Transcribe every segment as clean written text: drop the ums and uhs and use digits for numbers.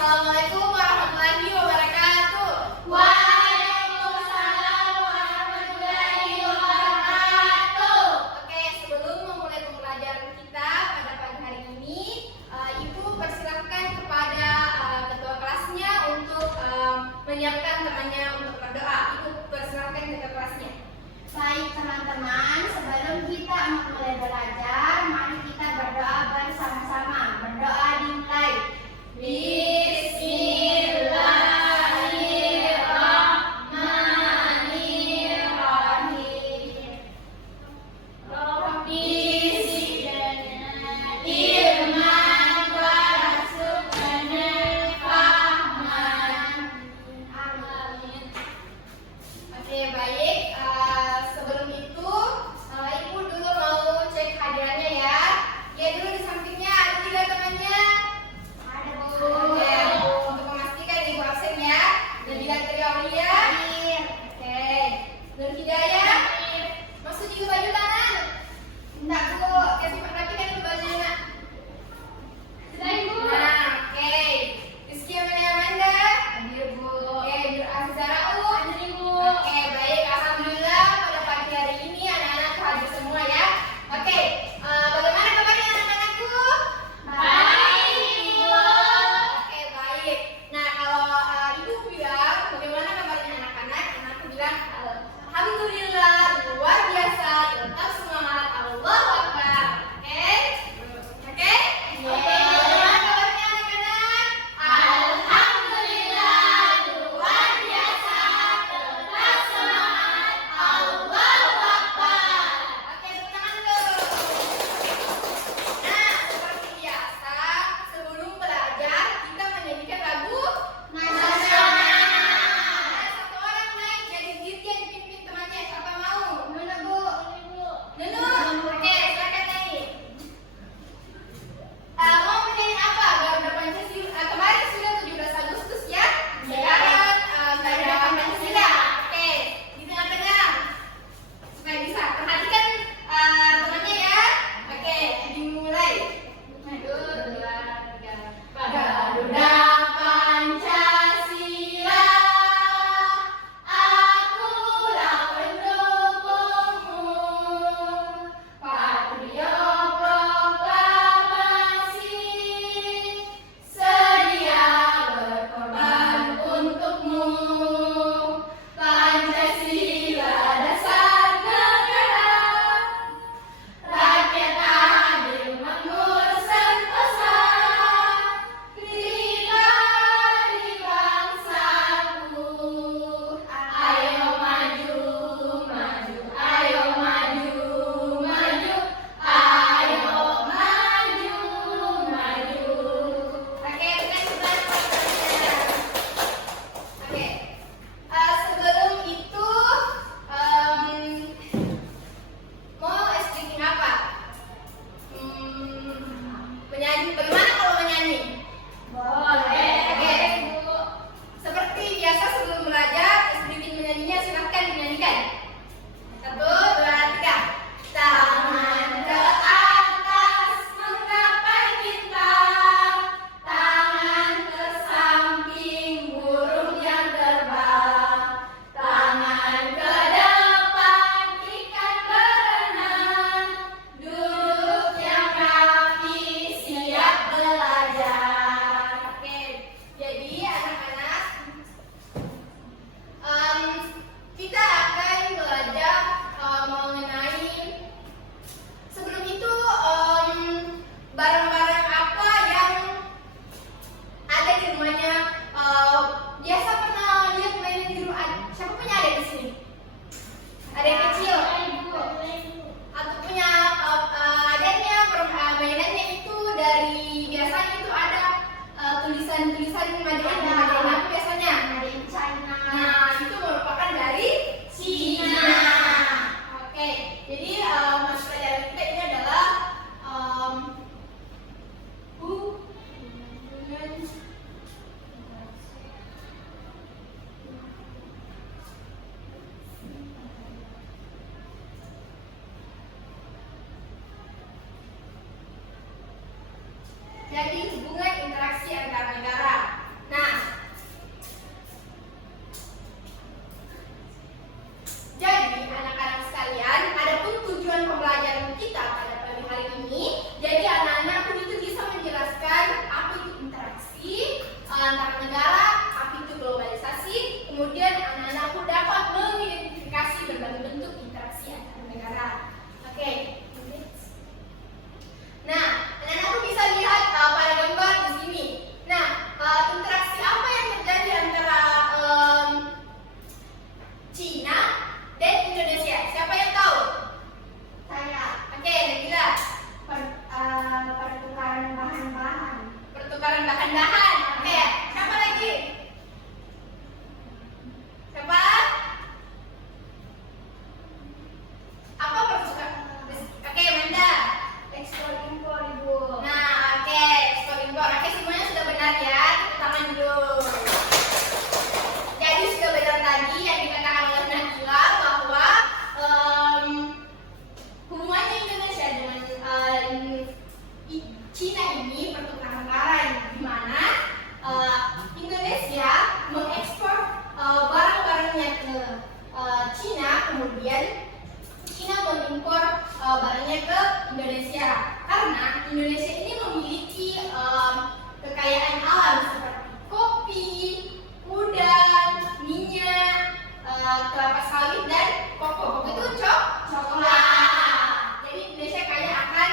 Assalamualaikum warahmatullahi wabarakatuh. Waalaikumsalam warahmatullahi wabarakatuh. Oke, sebelum memulai pembelajaran kita pada pagi hari ini, Ibu persilahkan kepada ketua kelasnya untuk menyiapkan temannya untuk berdoa. Ibu persilahkan ketua kelasnya. Baik teman-teman, sebelum kita mulai belajar, mari kita berdoa bersama-sama. Berdoa dimulai. Bismillahirrahmanirrahim. Rabbi zidna ilman warzuqna fahman. Amin. Oke, baik. Sebelum itu, Ibu dulu mau cek hadirannya ya. Ya dulu di sampingnya ada tidak temannya? Ada Bu. Oke, untuk memastikan Ibu absen ya. Dan bilang tadi Aulia. Oke. Dan Hidayah. Masuk juga baju tangan. Enggak Bu, kasih perhatikan itu bajunya. Sudah Ibu. Nah, oke. Rizky Amanda. Hadir Bu. Oke, Bir Azizarau. Hadir Ibu. Oke, baik. Alhamdulillah pada pagi hari ini anak-anak hadir semua ya. Oke, bagaimana kabarnya anak-anakku? Baik Ibu. Oke, baik. Nah, kalau Ibu bilang bagaimana kabarnya anak-anak, anakku bilang alhamdulillah luar biasa, tetap semangat, Allahu Akbar. Oke? Oke? Bagaimana kabarnya anak-anak? Alhamdulillah luar biasa, tetap semangat, Allahu Akbar. Oke, tepuk tangan dulu. Nah, seperti biasa, sebelum belajar kita menyanyikan lagu Nasional. Nah, satu orang naik jadi dirjen pimpin temannya. Siapa mau? Nuna Bu. Nunu. Oke, silakan naik. Mau menyanyi apa? Garuda Pancasila. Kemarin sudah 17 Agustus ya. Sekarang Garuda Pancasila. Oke, di tengah-tengah. Supaya bisa perhatikan temannya ya. Oke, dimulai. 1, 2, 3. Garuda Pancasila, akulah pendukungmu. Patrio proklamasi, sedia berkorban untukmu. Pancasila dasar negara, rakyat adil makmur sentosa, pribadi bangsaku. Ayo maju, maju, ayo maju, maju, ayo maju, maju. Oke, bukan sebelah temannya. Oke, sebelum itu mau speaking apa? Menyanyi. Bagaimana kalau menyanyi? Boleh. Oke. Seperti biasa sebelum belajar, speaking menyanyinya silahkan dinyanyikan. 1, 2, 3. Tangan ke atas menggapai bintang, tangan ke samping burung yang terbang, tangan ke depan ikan berenang, duduk yang rapi siap belajar. Oke, jadi anak-anak, kita akan belajar mengenai, sebelum itu barang-barang apa yang ada di rumahnya. Biasa pernah lihat mainan di rumah? Siapa punya adik di sini? Adik kecil? Atau punya adanya mainannya itu dari, biasanya itu ada tulisan-tulisan majalah aku biasanya. Ada yang China. Nah, itu merupakan dari Cina. Oke, jadi mas pelajaran kita ini adalah hubungan Jadi hubungan interaksi antar negara. antar negara, apa itu globalisasi. Kemudian anak-anak pun dapat mengidentifikasi berbagai bentuk interaksi antar negara. Oke. Nah, anak-anak pun bisa lihat pada gambar di sini. Nah, interaksi apa yang terjadi antara Cina dan Indonesia? Siapa yang tahu? Saya. Oke, Nabila. Pertukaran bahan-bahan. Pertukaran bahan-bahan. Oke, siapa lagi? Siapa? Apa pertukaran? Oke, Manda. Ekspor impor, Ibu. Nah, oke, ekspor impor. Oke, semuanya sudah benar ya. Tepuk tangan dulu. Jadi sudah benar tadi yang dikatakan oleh Nabila bahwa hubungannya Indonesia dengan Cina ini pertukaran barang, di mana Indonesia mengekspor barang-barangnya ke Cina, kemudian Cina mengimpor barangnya ke Indonesia. Karena Indonesia ini memiliki kekayaan alam seperti kopi, udang, minyak, kelapa sawit dan koko. Itu coklat. Jadi Indonesia kaya akan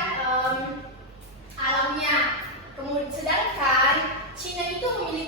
alamnya. Kemudian sedangkan Cina itu memiliki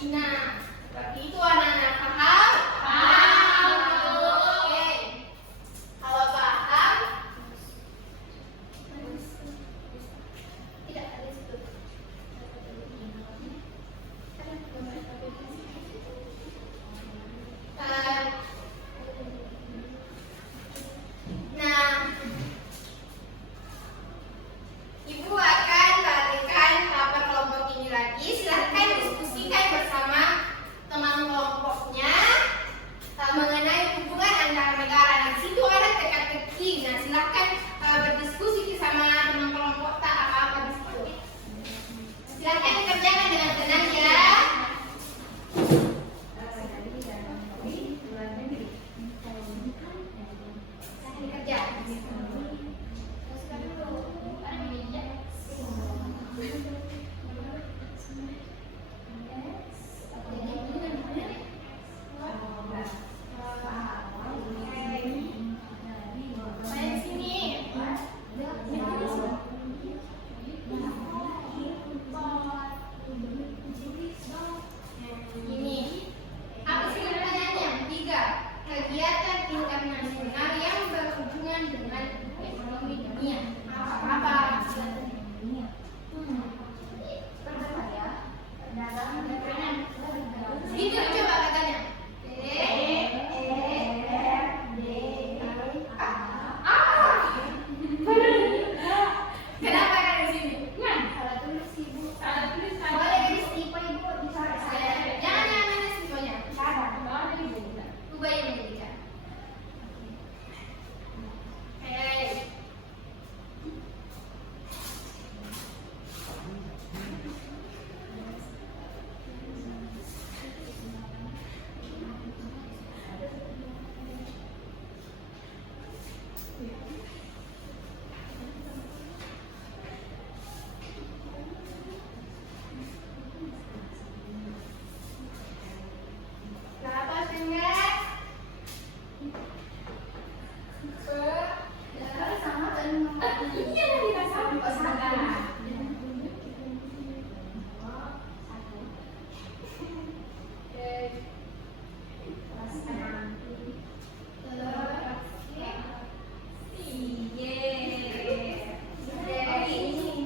Cina. Seperti itu anak-anak, paham? Paham. Oke. Kalau paham, tidak ada situ. Nah, Ibu akan berikan paper kelompok ini lagi. Silahkan diskusikan bersama teman kelompoknya mengenai hubungan antara negara. Nah, situ ada teka-teki. Nah, silahkan berdiskusi bersama teman kelompok, tak apa-apa di situ. Silahkan dikerjakan dengan tenang ya. Kegiatan internasional yang berhubungan dengan ekonomi dunia. Apa? Itu coba katanya. Kenapa kan di sini? Salah tulis Ibu. Boleh tulis tipe Ibu di sana. Jangan nulis tipenya. Ubah yang menjadikan. Berapa tinggal? Sama kan? Iya, kita sama.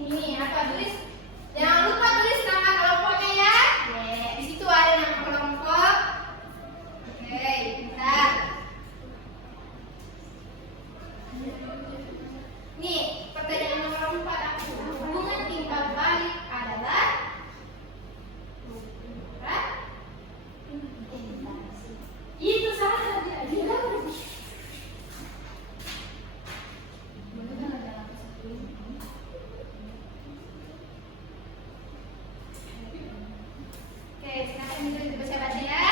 Ini apa tulis? Jangan lupa tulis nama kelompoknya ya. Di situ ada nama kelompok. Oke, bentar. Nih, pertanyaan nomor 4 aku. Hubungan timbal balik adalah itu salah dia. Oke, sekarang kita baca ya.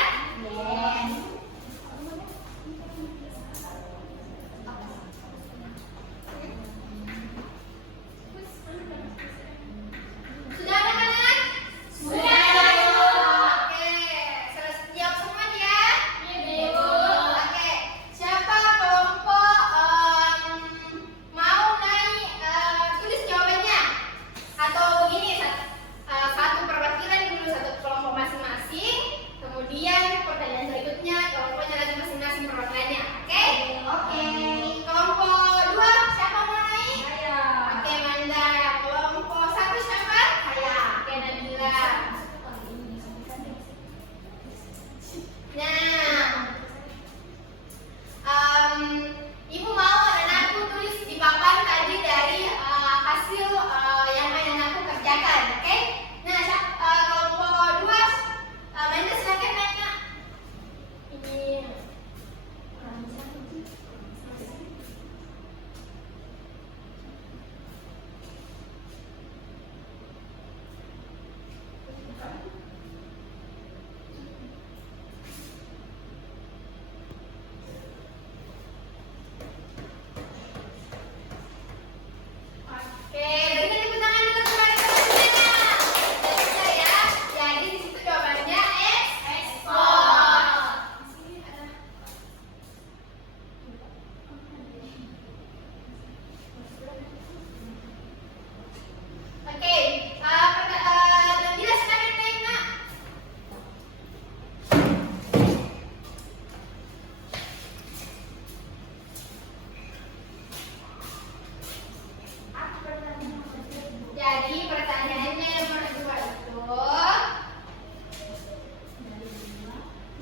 Sudah ada kan? Sudah. Oke, siap semua ya? Oke, siapa kelompok mau naik tulis jawabannya? Atau begini, satu perwakilan dulu satu kelompok masing-masing, kemudian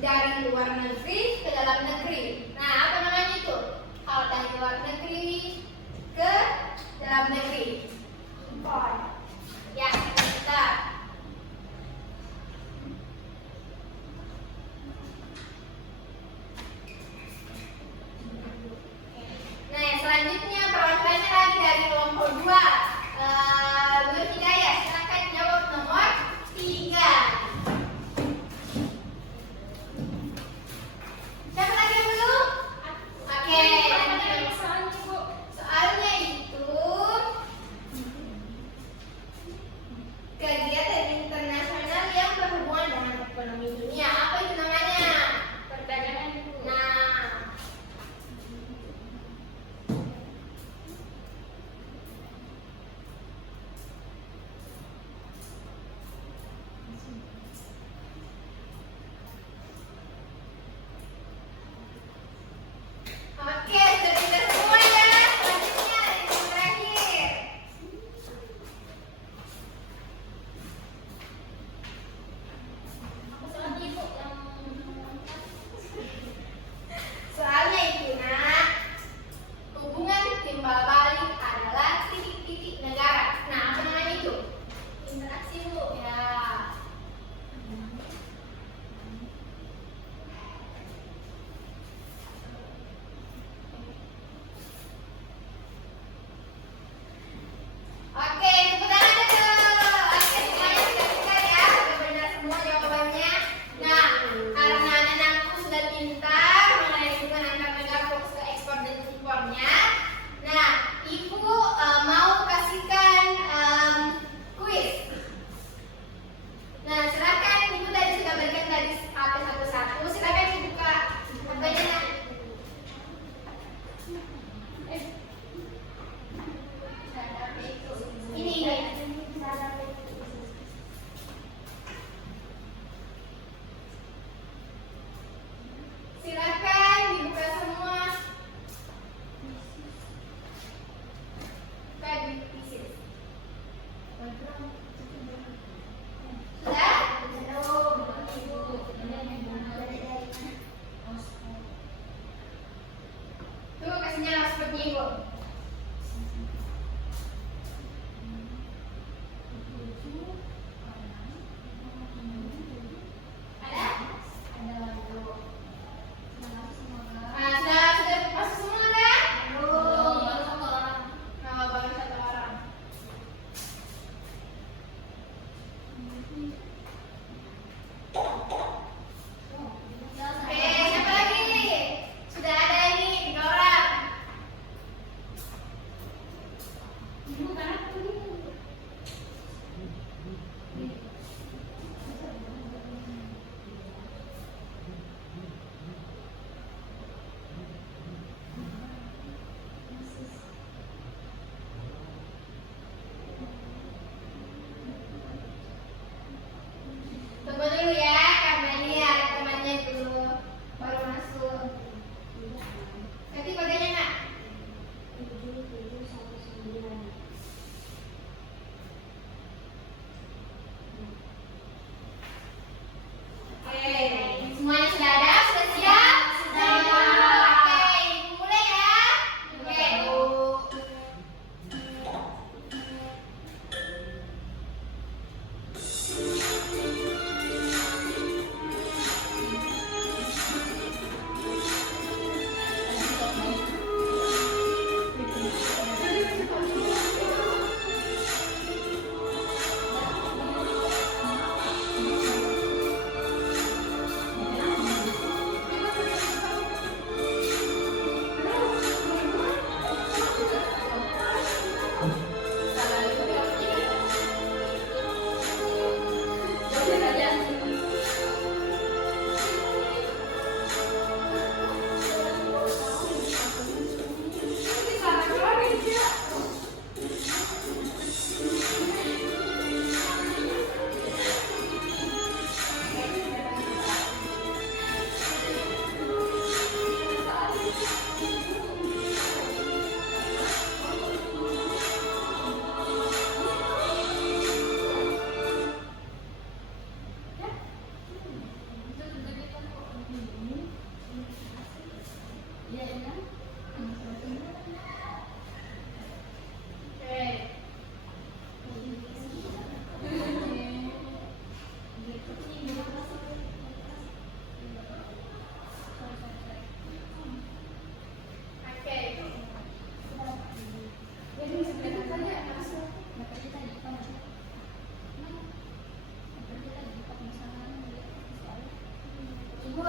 dari luar negeri ke dalam negeri. Nah, apa namanya itu? Kalau dari luar negeri ke dalam negeri. Import. Ya, kita. Nah, selanjutnya perwakilannya lagi dari kelompok 2. Nur Hidayah, silakan jawab nomor 3. Siapa lagi yang belum? Oke, soalnya itu kegiatan internasional yang berhubungan dengan ekonomi dunia. Apa itu namanya? Perdagangan. Nah, oke, sudah pintar semua ya. Selanjutnya yang terakhir. Soalnya itu nak, hubungan timbal balik adalah titik-titik negara. Nah, apa namanya itu? Interaksi Bu. Ya. Oke, tepuk tangan dulu. Oke, semuanya sudah pintar ya. Sudah benar semua jawabannya. Nah, karena anakku sudah pintar mengenai hubungan antar negara fokus ke ekspor dan impornya. Nah, Ibu mau kasihkan kuis. Nah, silakan Ibu tadi sudah berikan dari HP satu-satu. Silakan dibuka HP-nya. Nak. Ini. Silakan dibuka semua. Tadi isi. Sudah? Tuh kasihnya langsung Ibu. Ada? Sudah masuk semua kan? Nama baru satu orang. Oke, siapa lagi? Sudah ada ini 3 orang. Ibu